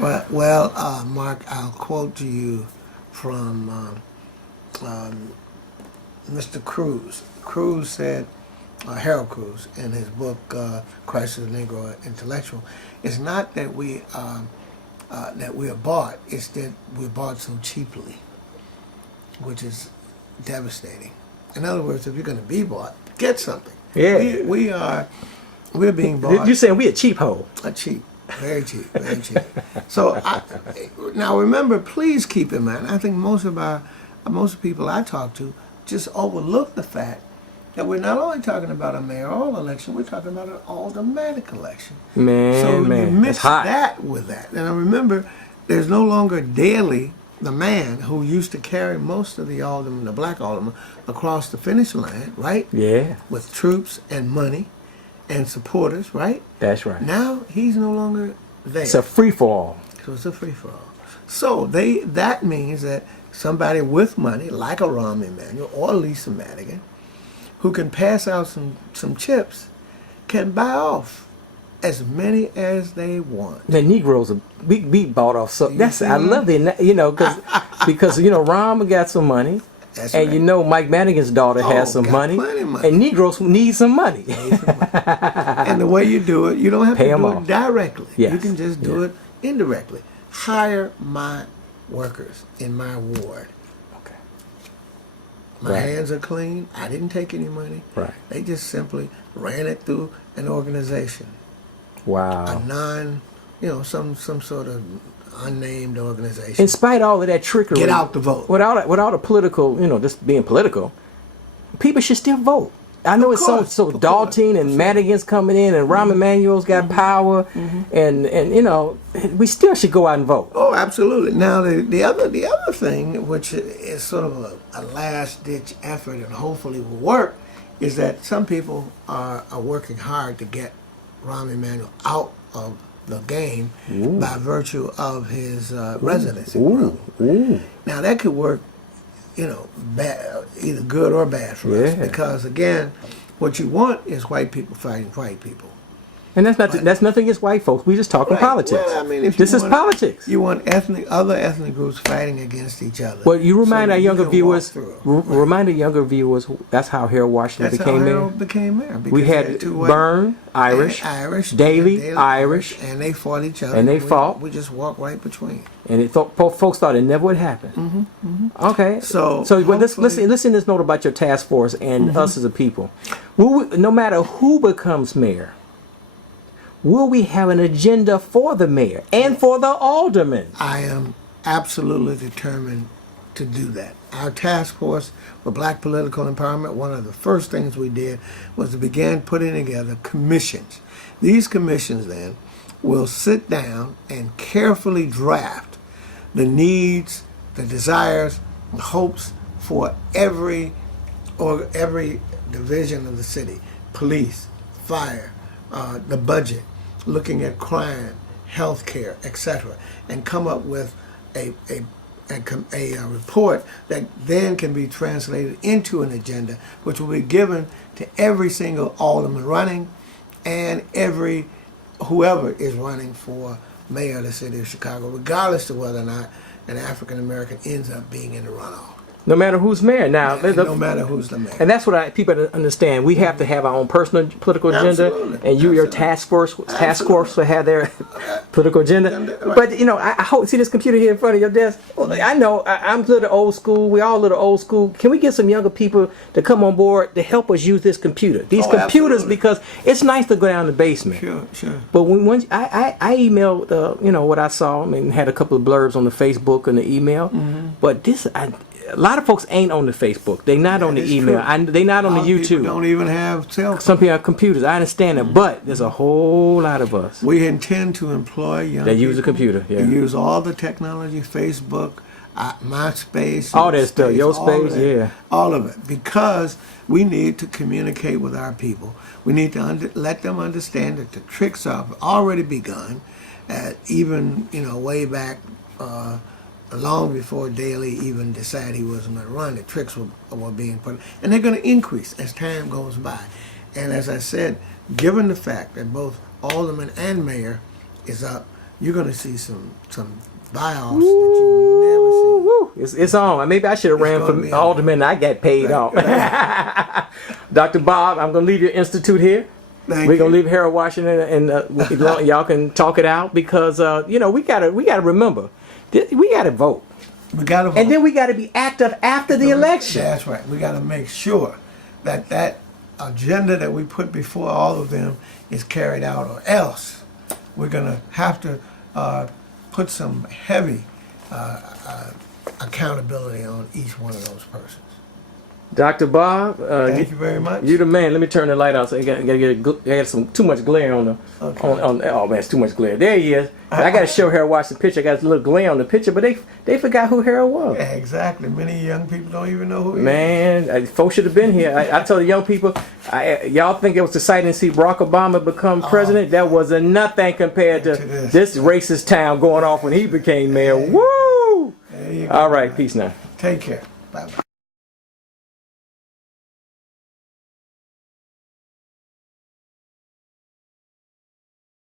Mark, I'll quote to you from Mr. Cruz. Cruz said, Harold Cruz, in his book Crisis of the Negro Intellectual, it's not that we are bought; it's that we're bought so cheaply, which is devastating. In other words, if you're going to be bought, get something. Yeah, we're being bought. You're saying we a cheap hole? A cheap, very cheap, very cheap. So now remember, please keep in mind. I think most of people I talk to just overlook the fact that we're not only talking about a mayoral election, we're talking about an aldermanic election. So you mix that with that. And I remember, there's no longer Daley, the man who used to carry most of the aldermen, the black aldermen, across the finish line, right? Yeah. With Troops and money and supporters, right? That's right. Now he's no longer there. It's a free-for-all. So it's a free-for-all. So that means that somebody with money, like a Rahm Emanuel or Lisa Madigan, who can pass out some chips, can buy off as many as they want. The Negroes are be bought off. So I love it. Because Rahm got some money. That's and right. Mike Madigan's daughter has some money. Plenty of money. And Negroes need some money. And the way you do it, you don't have to do it directly. Yes. You can just do it indirectly. Hire my workers in my ward. Okay. My hands are clean. I didn't take any money. Right. They just simply ran it through an organization. Wow. A some sort of unnamed organization. In spite of all of that trickery, get out the vote. Without the political, just being political, people should still vote. I know it's so daunting, and Madigan's coming in, and Rahm Emanuel's got power, and we still should go out and vote. Oh, absolutely. Now the other thing, which is sort of a last ditch effort, and hopefully will work, is that some people are working hard to get Rahm Emanuel out of the game by virtue of his residency. Now that could work, bad, either good or bad for us, because again, what you want is white people fighting white people. And that's nothing against white folks. We just talking politics. Well, I mean, if this is politics. You want other ethnic groups fighting against each other. Well, you remind our younger viewers. Remind the younger viewers. That's how Harold Washington became mayor. Harold became mayor. We had Byrne, Irish, Daley, Irish, and they fought each other. And they fought. We just walked right between. And folks thought it never would happen. Okay. So listen to this note about your task force and us as a people. No matter who becomes mayor, will we have an agenda for the mayor and for the aldermen? I am absolutely determined to do that. Our task force for black political empowerment, one of the first things we did was to begin putting together commissions. These commissions then will sit down and carefully draft the needs, the desires, the hopes for every division of the city: police, fire, the budget, looking at crime, health care, etc., and come up with a report that then can be translated into an agenda, which will be given to every single alderman running and whoever is running for mayor of the city of Chicago, regardless of whether or not an African American ends up being in the runoff. No matter who's mayor. Now, no matter who's the mayor. And that's what people understand. We have to have our own personal political agenda, and your task force will have their political agenda. Right. But I hope see this computer here in front of your desk. I know I'm a little old school. We all a little old school. Can we get some younger people to come on board to help us use this computer? These computers, because it's nice to go down the basement. Sure. But when I emailed, what I saw, had a couple of blurbs on the Facebook and the email. But a lot of folks ain't on the Facebook. They not on the email. They not on the YouTube. People don't even have cell phones. Some people have computers. I understand that, but there's a whole lot of us. We intend to employ young people. They use a computer. Yeah. They use all the technology, Facebook, MySpace, all that stuff, your space, all of it, because we need to communicate with our people. We need to let them understand that the tricks have already begun, even way back. Long before Daley even decided he wasn't going to run, the tricks were being put, and they're going to increase as time goes by. And as I said, given the fact that both alderman and mayor is up, you're going to see some buy-offs that you never see. Woo. It's on. Maybe I should have ran for alderman and I got paid off. Dr. Bob, I'm going to leave your institute here. We're going to leave Harold Washington and y'all can talk it out because, we got to remember, we got to vote. We got to vote. And then we got to be active after the election. That's right. We got to make sure that agenda that we put before all of them is carried out, or else we're going to have to put some heavy accountability on each one of those persons. Dr. Bob, thank you very much. You the man. Let me turn the light out so I got some too much glare on the oh man, it's too much glare. There he is. I got to show Harold watch the picture. I got a little glare on the picture, but they forgot who Harold was. Yeah, exactly. Many young people don't even know who he is. Man, folks should have been here. I told the young people, y'all think it was exciting to see Barack Obama become president? That was a nothing compared to this racist town going off when he became mayor. Woo! There you go. All right, peace now. Take care. Bye-bye.